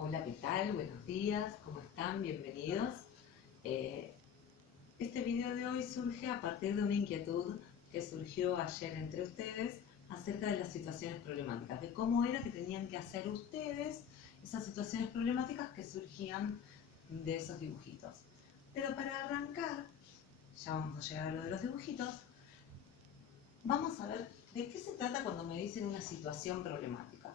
Hola, ¿qué tal? Buenos días, ¿cómo están? Bienvenidos. Este video de hoy surge a partir de una inquietud que surgió ayer entre ustedes acerca de las situaciones problemáticas, de cómo era que tenían que hacer ustedes esas situaciones problemáticas que surgían de esos dibujitos. Pero para arrancar, ya vamos a llegar a lo de los dibujitos, vamos a ver de qué se trata cuando me dicen una situación problemática.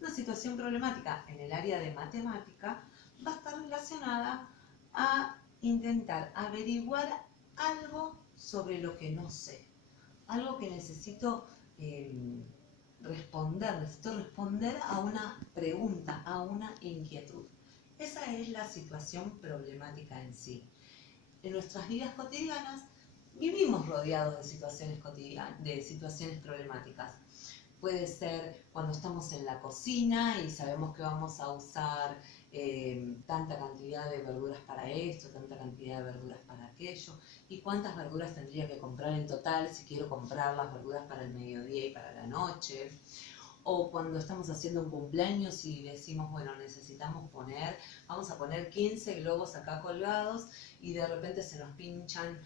Una situación problemática en el área de matemática va a estar relacionada a intentar averiguar algo sobre lo que no sé, algo que necesito responder a una pregunta, a una inquietud. Esa es la situación problemática en sí. En nuestras vidas cotidianas vivimos rodeados de situaciones problemáticas. Puede ser cuando estamos en la cocina y sabemos que vamos a usar tanta cantidad de verduras para esto, tanta cantidad de verduras para aquello, y cuántas verduras tendría que comprar en total si quiero comprar las verduras para el mediodía y para la noche. O cuando estamos haciendo un cumpleaños y decimos, bueno, vamos a poner 15 globos acá colgados y de repente se nos pinchan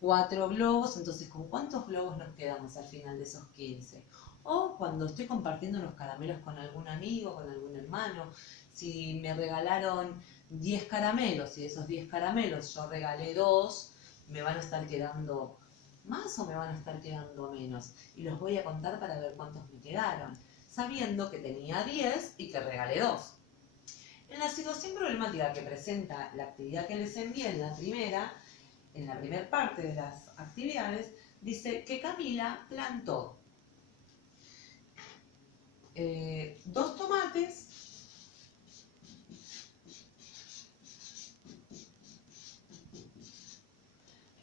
4 globos, entonces ¿con cuántos globos nos quedamos al final de esos 15? O cuando estoy compartiendo unos caramelos con algún amigo, con algún hermano, si me regalaron 10 caramelos y de esos 10 caramelos yo regalé 2, me van a estar quedando más o me van a estar quedando menos. Y los voy a contar para ver cuántos me quedaron, sabiendo que tenía 10 y que regalé 2. En la situación problemática que presenta la actividad que les envié en la primera parte de las actividades, dice que Camila plantó 2 tomates,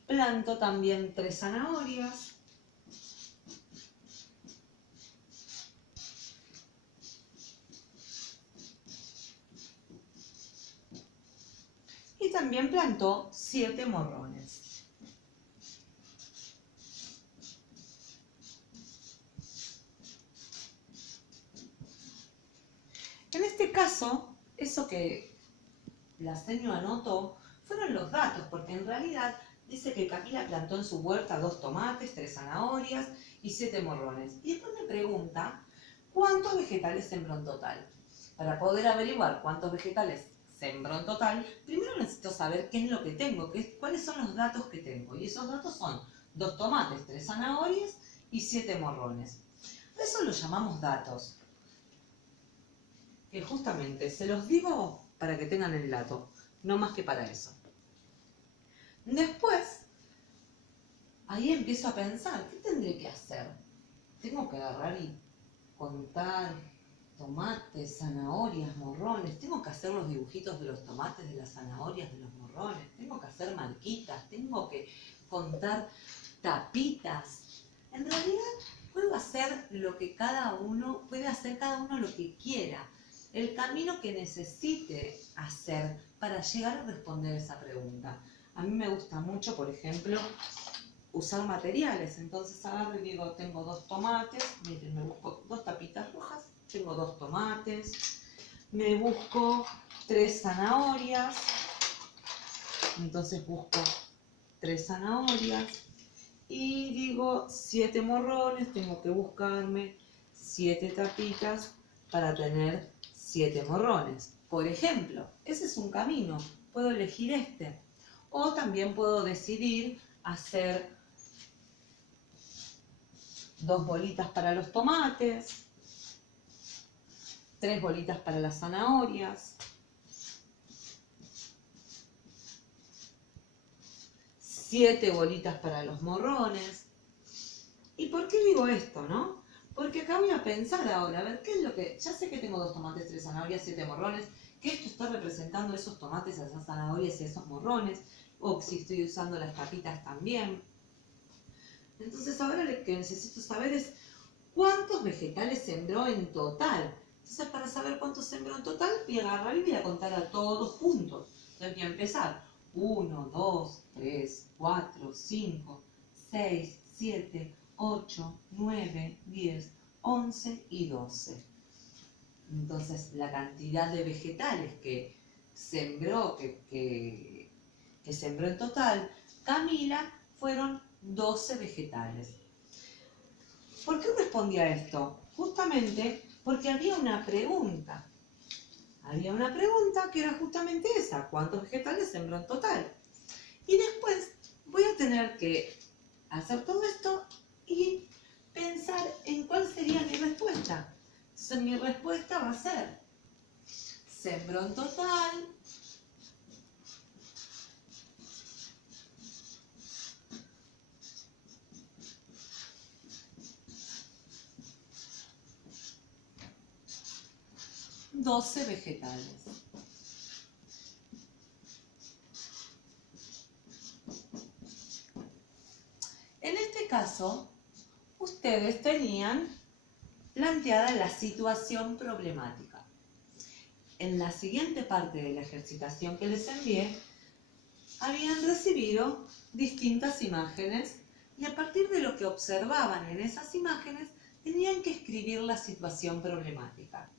plantó también 3 zanahorias, y también plantó 7 morrones. En este caso, eso que la seño anotó fueron los datos, porque en realidad dice que Camila plantó en su huerta 2 tomates, 3 zanahorias y 7 morrones. Y después me pregunta cuántos vegetales sembró en total. Para poder averiguar cuántos vegetales sembró en total, primero necesito saber qué es lo que tengo, cuáles son los datos que tengo. Y esos datos son 2 tomates, 3 zanahorias y 7 morrones. A eso lo llamamos datos. Que justamente se los digo para que tengan el dato, no más que para eso. Después, ahí empiezo a pensar, ¿qué tendré que hacer? Tengo que agarrar y contar tomates, zanahorias, morrones, tengo que hacer los dibujitos de los tomates, de las zanahorias, de los morrones, tengo que hacer marquitas, tengo que contar tapitas. En realidad, puede hacer cada uno lo que quiera, el camino que necesite hacer para llegar a responder esa pregunta. A mí me gusta mucho, por ejemplo, usar materiales. Entonces agarro y digo, tengo 2 tomates, miren, me busco 2 tapitas rojas, tengo 2 tomates, me busco 3 zanahorias, entonces busco 3 zanahorias, y digo 7 morrones, tengo que buscarme 7 tapitas para tener 7 morrones. Por ejemplo, ese es un camino, puedo elegir este. O también puedo decidir hacer 2 bolitas para los tomates, 3 bolitas para las zanahorias, 7 bolitas para los morrones. ¿Y por qué digo esto, no? Porque acá voy a pensar ahora, a ver, ¿qué es lo que...? Ya sé que tengo 2 tomates, 3 zanahorias, 7 morrones, que esto está representando esos tomates, esas zanahorias y esos morrones, o si estoy usando las tapitas también. Entonces ahora lo que necesito saber es cuántos vegetales sembró en total. Entonces para saber cuántos sembró en total, voy a agarrar y voy a contar a todos juntos. Entonces voy a empezar. 1, 2, 3, 4, 5, 6, 7, 8, 9, 10, 11 y 12. Entonces, la cantidad de vegetales que sembró, que sembró en total Camila, fueron 12 vegetales. ¿Por qué respondía esto? Justamente porque había una pregunta. Había una pregunta que era justamente esa: ¿cuántos vegetales sembró en total? Y después voy a tener que hacer todo esto y pensar en cuál sería mi respuesta. Entonces mi respuesta va a ser: sembró en total 12 vegetales. En este caso, ustedes tenían planteada la situación problemática. En la siguiente parte de la ejercitación que les envié, habían recibido distintas imágenes y a partir de lo que observaban en esas imágenes, tenían que escribir la situación problemática.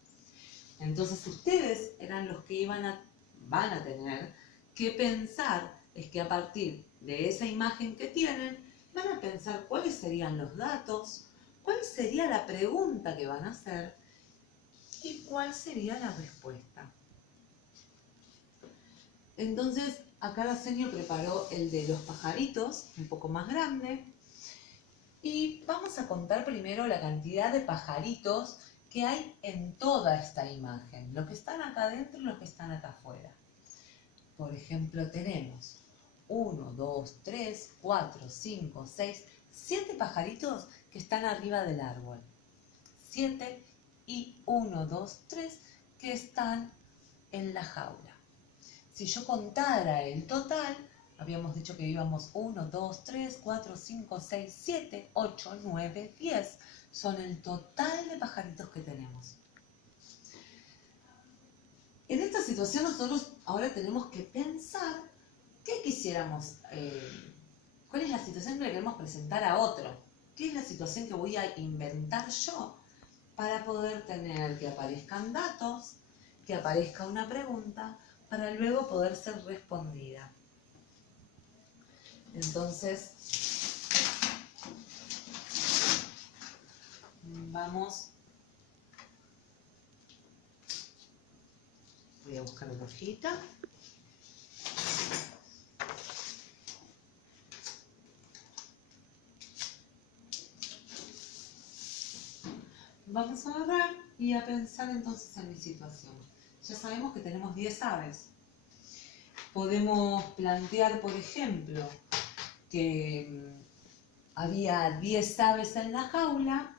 Entonces ustedes eran los que van a tener que pensar, es que a partir de esa imagen que tienen, van a pensar cuáles serían los datos, cuál sería la pregunta que van a hacer y cuál sería la respuesta. Entonces, acá la seño preparó el de los pajaritos, un poco más grande, y vamos a contar primero la cantidad de pajaritos que hay en toda esta imagen, los que están acá adentro y los que están acá afuera. Por ejemplo, tenemos 1, 2, 3, 4, 5, 6, 7 pajaritos que están arriba del árbol. 7 y 1, 2, 3 que están en la jaula. Si yo contara el total, habíamos dicho que íbamos 1, 2, 3, 4, 5, 6, 7, 8, 9, 10. Son el total de pajaritos que tenemos. En esta situación nosotros ahora tenemos que pensar qué quisiéramos, cuál es la situación que le queremos presentar a otro, qué es la situación que voy a inventar yo para poder tener que aparezcan datos, que aparezca una pregunta, para luego poder ser respondida. Entonces, voy a buscar una hojita. Vamos a agarrar y a pensar entonces en mi situación. Ya sabemos que tenemos 10 aves. Podemos plantear, por ejemplo, que había 10 aves en la jaula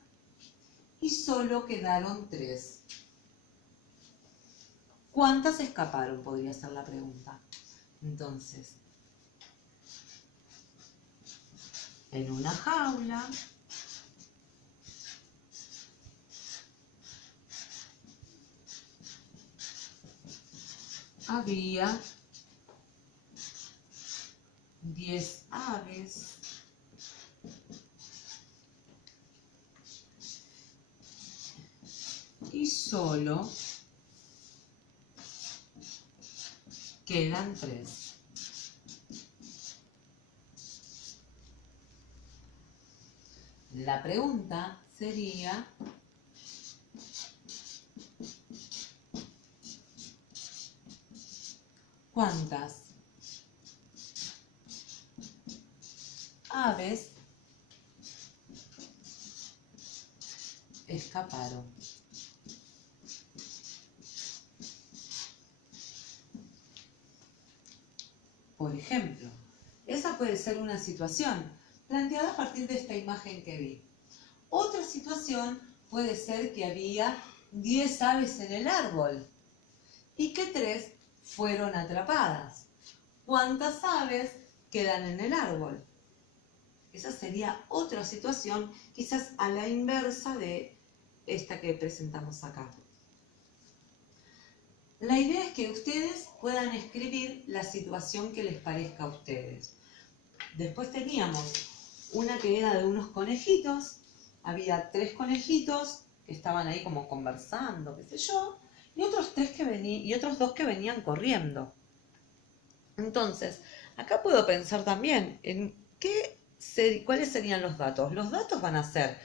y solo quedaron 3. ¿Cuántas escaparon? Podría ser la pregunta. Entonces, en una jaula había 10 aves y solo quedan 3. La pregunta sería: ¿cuántas aves escaparon? Por ejemplo, esa puede ser una situación planteada a partir de esta imagen que vi. Otra situación puede ser que había 10 aves en el árbol y que 3 fueron atrapadas. ¿Cuántas aves quedan en el árbol? Esa sería otra situación, quizás a la inversa de esta que presentamos acá. La idea es que ustedes puedan escribir la situación que les parezca a ustedes. Después teníamos una que era de unos conejitos. Había 3 conejitos que estaban ahí como conversando, qué sé yo, y otros otros dos que venían corriendo. Entonces, acá puedo pensar también en cuáles serían los datos. Los datos van a ser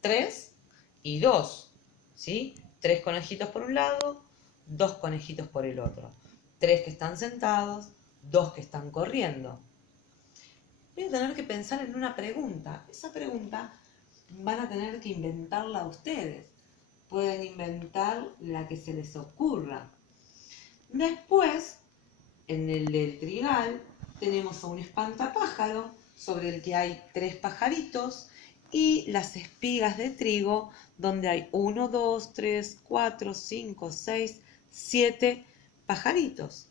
3 y 2, ¿sí? 3 conejitos por un lado, 2 conejitos por el otro. 3 que están sentados, 2 que están corriendo. Voy a tener que pensar en una pregunta. Esa pregunta van a tener que inventarla ustedes. Pueden inventar la que se les ocurra. Después, en el del trigal, tenemos a un espantapájaro sobre el que hay 3 pajaritos y las espigas de trigo donde hay 1, 2, 3, 4, 5, 6, 7 pajaritos.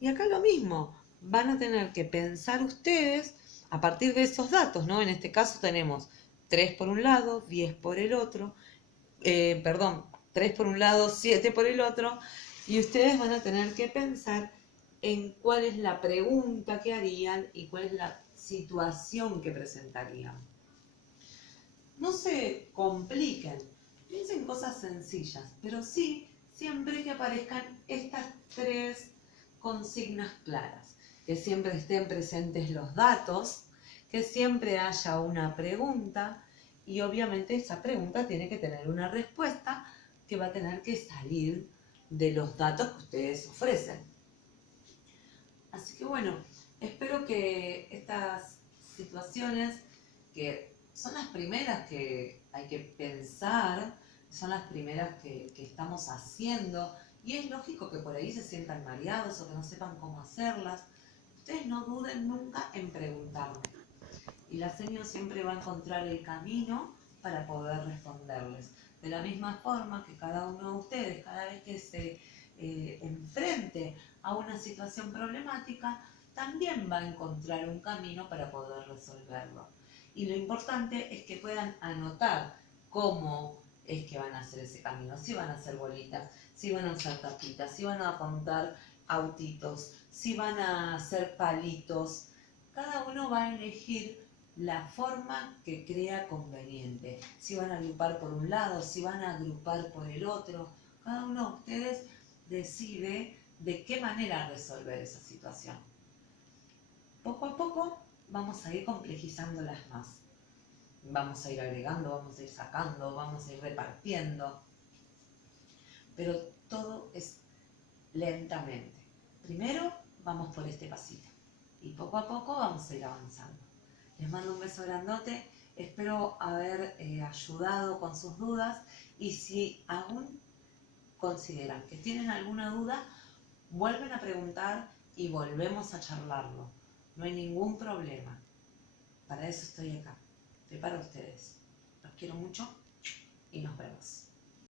Y acá lo mismo, van a tener que pensar ustedes a partir de esos datos, ¿no? En este caso tenemos 3 por un lado, 10 por el otro, 3 por un lado, 7 por el otro, y ustedes van a tener que pensar en cuál es la pregunta que harían y cuál es la situación que presentarían. No se compliquen, piensen cosas sencillas, pero sí siempre que aparezcan estas 3 consignas claras, que siempre estén presentes los datos, que siempre haya una pregunta y obviamente esa pregunta tiene que tener una respuesta que va a tener que salir de los datos que ustedes ofrecen. Así que bueno, espero que estas situaciones, que son las primeras que hay que pensar, son las primeras que estamos haciendo, y es lógico que por ahí se sientan mareados o que no sepan cómo hacerlas, ustedes no duden nunca en preguntarme. Y la seño siempre va a encontrar el camino para poder responderles. De la misma forma que cada uno de ustedes, cada vez que se enfrente a una situación problemática, también va a encontrar un camino para poder resolverlo. Y lo importante es que puedan anotar cómo es que van a hacer ese camino, si van a hacer bolitas, si van a usar tapitas, si van a contar autitos, si van a hacer palitos. Cada uno va a elegir la forma que crea conveniente. Si van a agrupar por un lado, si van a agrupar por el otro. Cada uno de ustedes decide de qué manera resolver esa situación. Poco a poco vamos a ir complejizándolas más. Vamos a ir agregando, vamos a ir sacando, vamos a ir repartiendo. Pero todo es lentamente. Primero vamos por este pasito y poco a poco vamos a ir avanzando. Les mando un beso grandote, espero haber ayudado con sus dudas y si aún consideran que tienen alguna duda, vuelven a preguntar y volvemos a charlarlo. No hay ningún problema. Para eso estoy acá. Estoy para ustedes. Los quiero mucho y nos vemos.